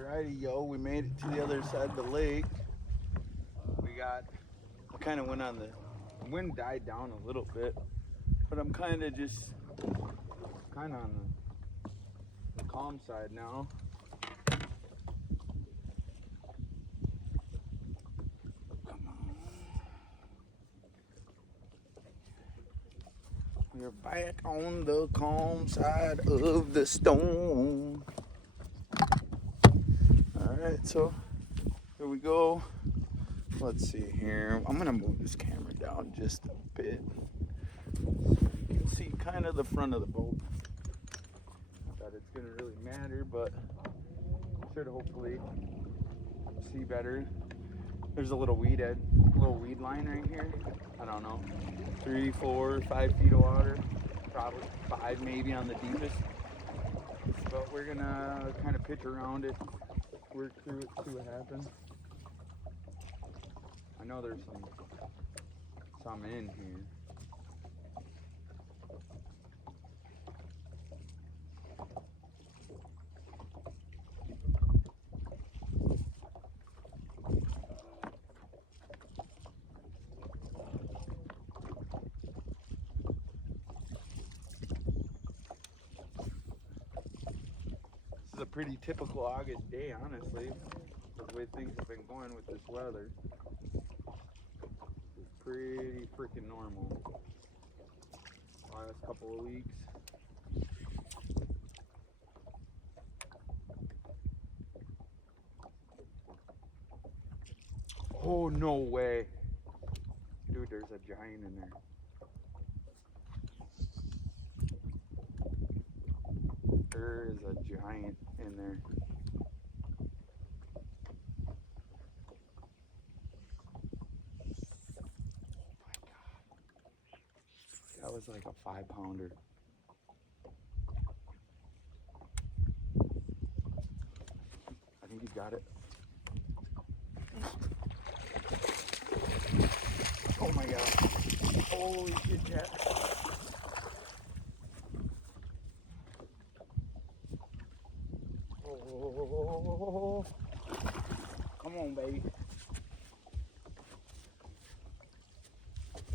Alrighty, yo, we made it to the other side of the lake. We kind of went on the wind died down a little bit, but I'm kind of on the calm side now. Come on. We're back on the calm side of the storm. Alright, so here we go. Let's see here. I'm gonna move this camera down just a bit. You can see kind of the front of the boat. Not that it's gonna really matter, but should hopefully see better. There's a little weed line right here. I don't know, 3, 4, 5 feet of water, probably 5 maybe on the deepest. But we're gonna kind of pitch around it, work through it, see what happens. I know there's some in here. This is a pretty typical August day, honestly, the way things have been going with this weather. Pretty freaking normal last couple of weeks. Oh, no way. Dude, there's a giant in there. There is a giant in there. That was like a 5-pounder. I think he's got it. Oh my god. Holy shit, cat. Oh. Come on, baby.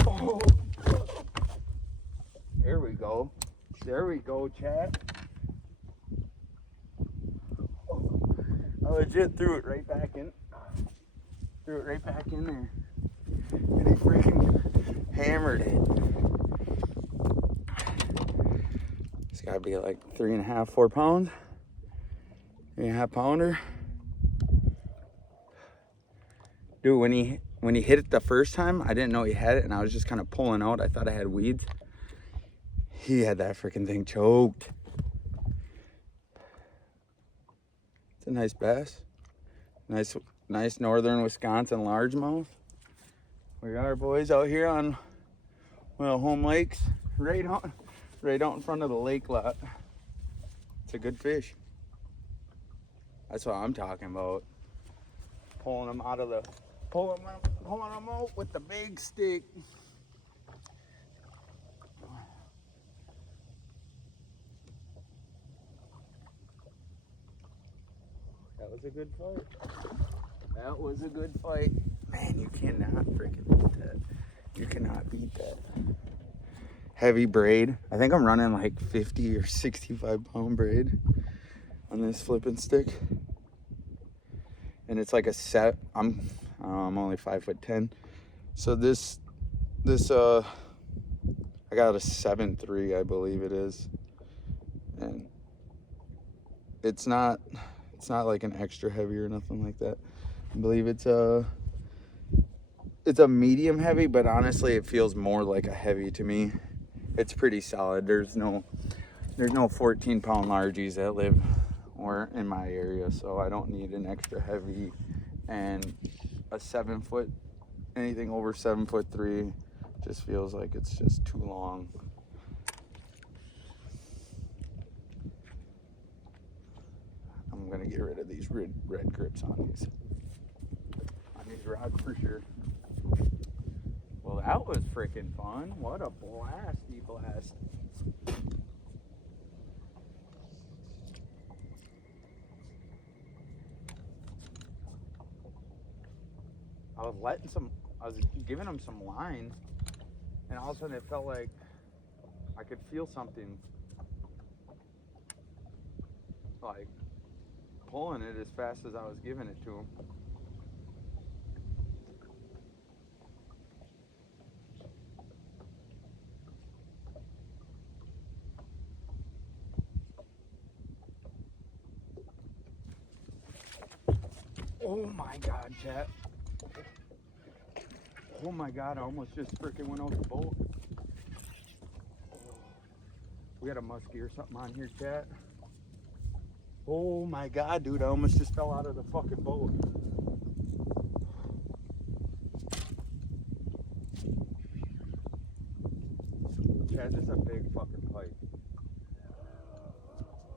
Oh. There we go. There we go, chat. I legit threw it right back in. Threw it right back in there. And he freaking hammered it. It's gotta be like 3.5, 4 pounds. 3.5 pounder. Dude, when he hit it the first time, I didn't know he had it, and I was just kind of pulling out. I thought I had weeds. He had that freaking thing choked. It's a nice bass. Nice northern Wisconsin largemouth. We are, boys, out here on home lakes, right out in front of the lake lot. It's a good fish. That's what I'm talking about. Pulling them out with the big stick. That was a good fight. That was a good fight. Man, you cannot freaking beat that. You cannot beat that. Heavy braid. I think I'm running like 50 or 65 pound braid on this flipping stick. And it's like a set. I'm only 5'10". So this I got a 7.3, I believe it is. And it's not like an extra heavy or nothing like that. I believe it's a medium heavy, but honestly it feels more like a heavy to me. It's pretty solid. There's no 14-pound largies that live or in my area, so I don't need an extra heavy. And a 7 foot, anything over 7'3" just feels like it's just too long. I'm gonna get rid of these red grips on these rods for sure. Well, that was freaking fun. What a blasty blast. I was giving him some lines, and all of a sudden it felt like I could feel something like pulling it as fast as I was giving it to him. Oh my God, chat. Oh my God, I almost just freaking went off the boat. We got a muskie or something on here, chat. Oh my God, dude, I almost just fell out of the fucking boat. Chat, this is a big fucking pike.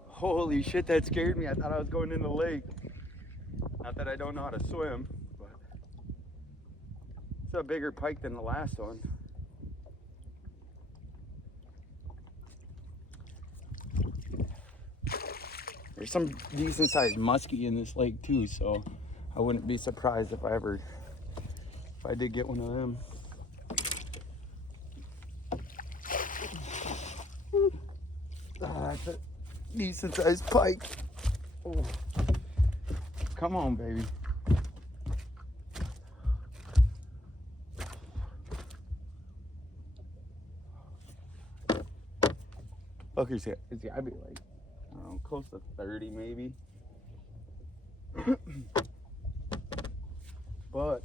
Holy shit, that scared me. I thought I was going in the lake. Not that I don't know how to swim, but it's a bigger pike than the last one. There's some decent sized muskie in this lake too, so I wouldn't be surprised if I did get one of them. That's a decent sized pike. Oh. Come on, baby. Look, it's gotta be like, I don't know, close to 30 maybe. But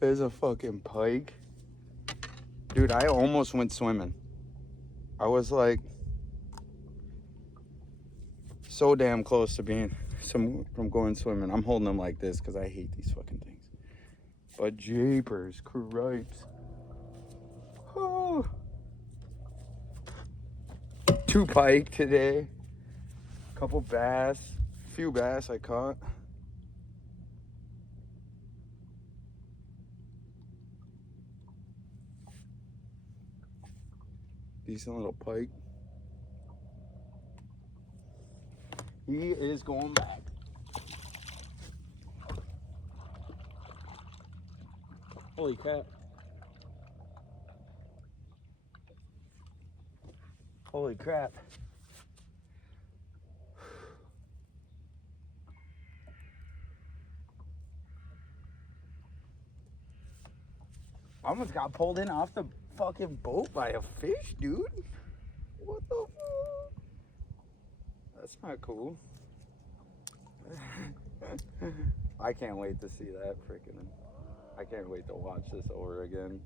there's a fucking pike. Dude, I almost went swimming. I was like so damn close to being from going swimming. I'm holding them like this because I hate these fucking things. But jeepers, cripes. Oh. 2 pike today. Couple bass. Few bass I caught. Decent little pike. He is going back. Holy crap. Holy crap. I almost got pulled in off the fucking boat by a fish, dude. What the fuck? That's not cool. I can't wait to see that freaking. I can't wait to watch this over again.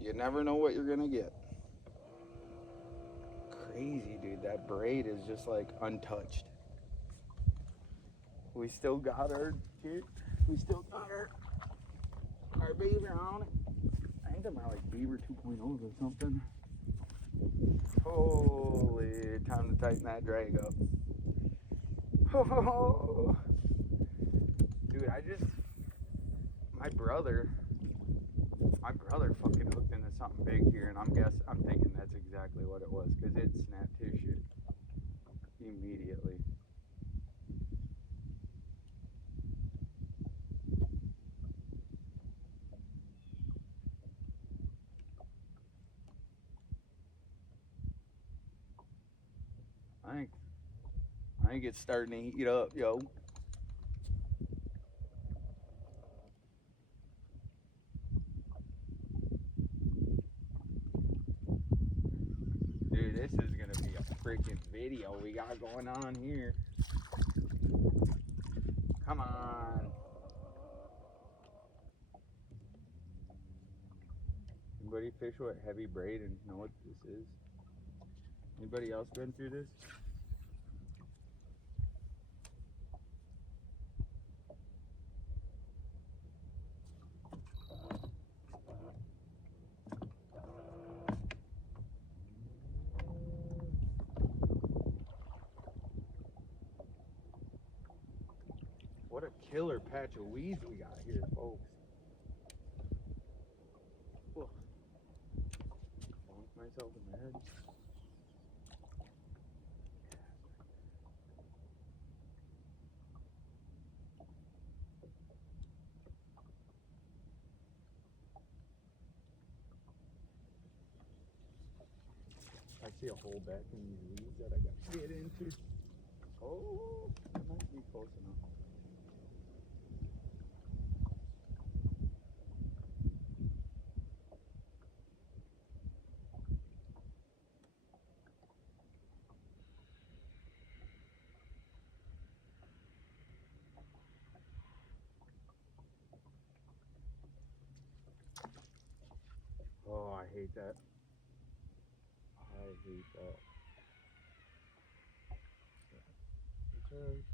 You never know what you're gonna get. Crazy, dude. That braid is just like untouched. We still got our kid. We still got our beaver on it. I think I'm like beaver 2.0s or something. Holy, time to tighten that drag up. Oh, dude, my brother fucking hooked into something big here, and I'm thinking that's exactly what it was, because it snapped his shit immediately. I think it's starting to heat up, yo. Dude, this is gonna be a freaking video we got going on here. Come on. Anybody fish with heavy braid and know what this is? Anybody else been through this? What a killer patch of weeds we got here, folks. myself in the head. I see a hole back in these weeds that I got to get into. Oh, that might be close enough. Oh, I hate that. I hate that. Okay.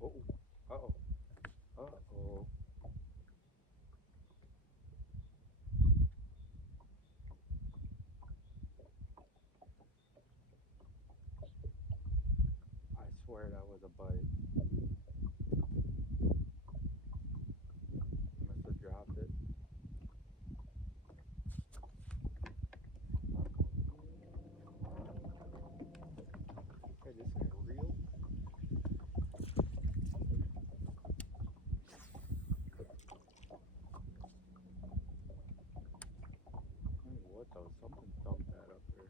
Oh, uh-oh, uh-oh. I swear that was a bite. Must have dropped it. Hey, this thing real? Hey, what the? Something thumped that up there.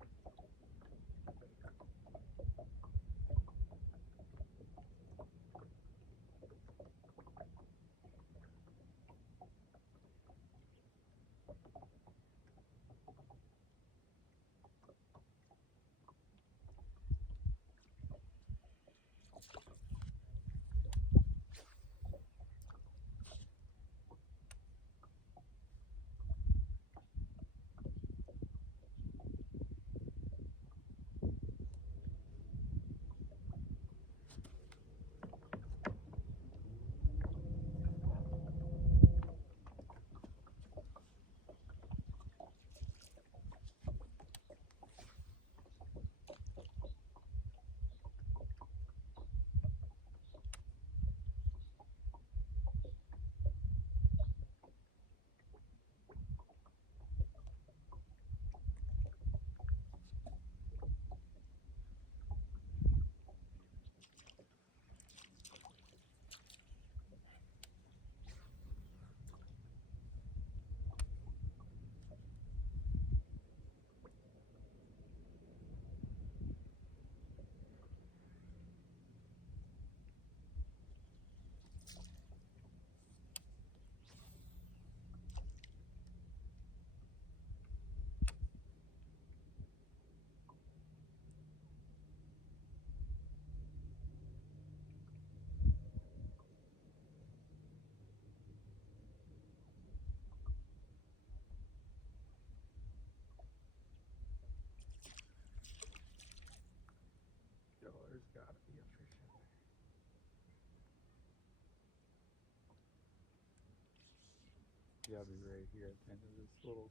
gotta be right here at the end of this little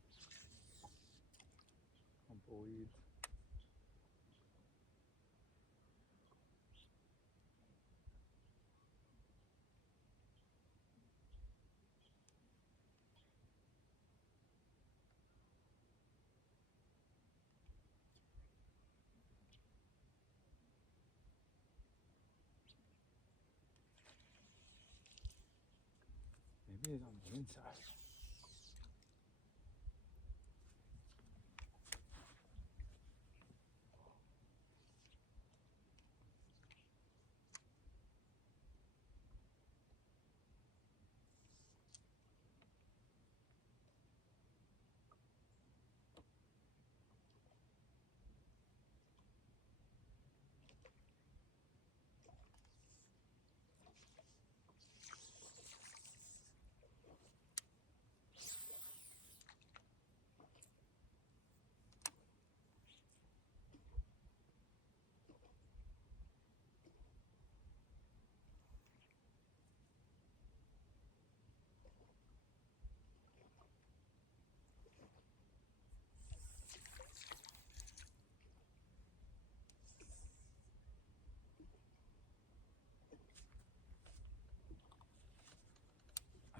clump of weeds. Maybe it's on the inside.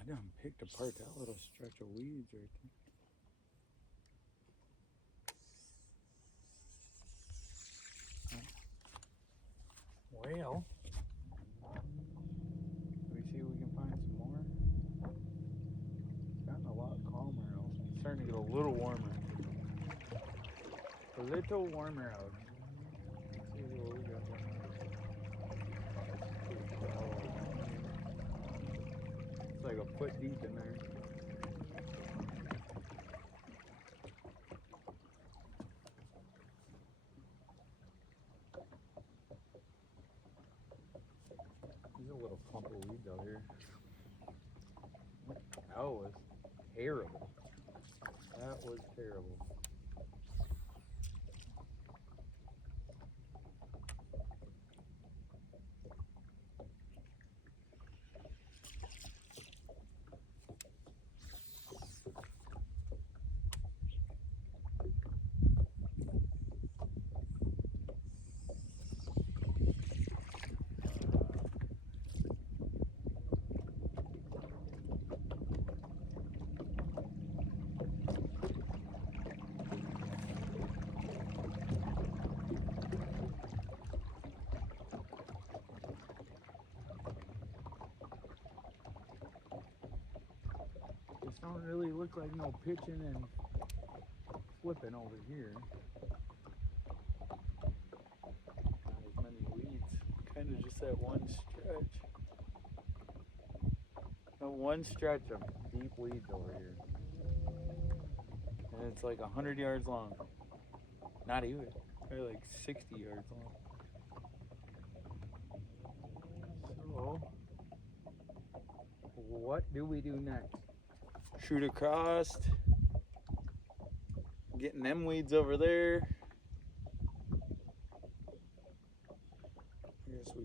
I done picked apart that little stretch of weeds right there. Well, we see if we can find some more. It's gotten a lot calmer out. It's starting to get a little warmer. A little warmer out. Let's see what we got there. It's like a foot deep in there. There's a little clump of weeds out here. That was terrible. That was terrible. This don't really look like no pitching and flipping over here. Not as many weeds. Kind of just that one stretch. That one stretch of deep weeds over here. And it's like 100 yards long. Not even. They're like 60 yards long. So, what do we do next? Shoot across. Getting them weeds over there. I guess we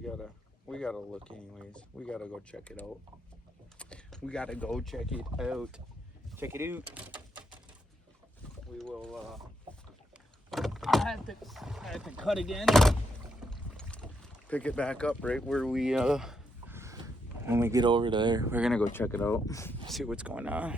gotta look anyways. We gotta go check it out. We gotta go check it out. Check it out. We will I have to cut again. Pick it back up right where we when we get over there. We're gonna go check it out. See what's going on.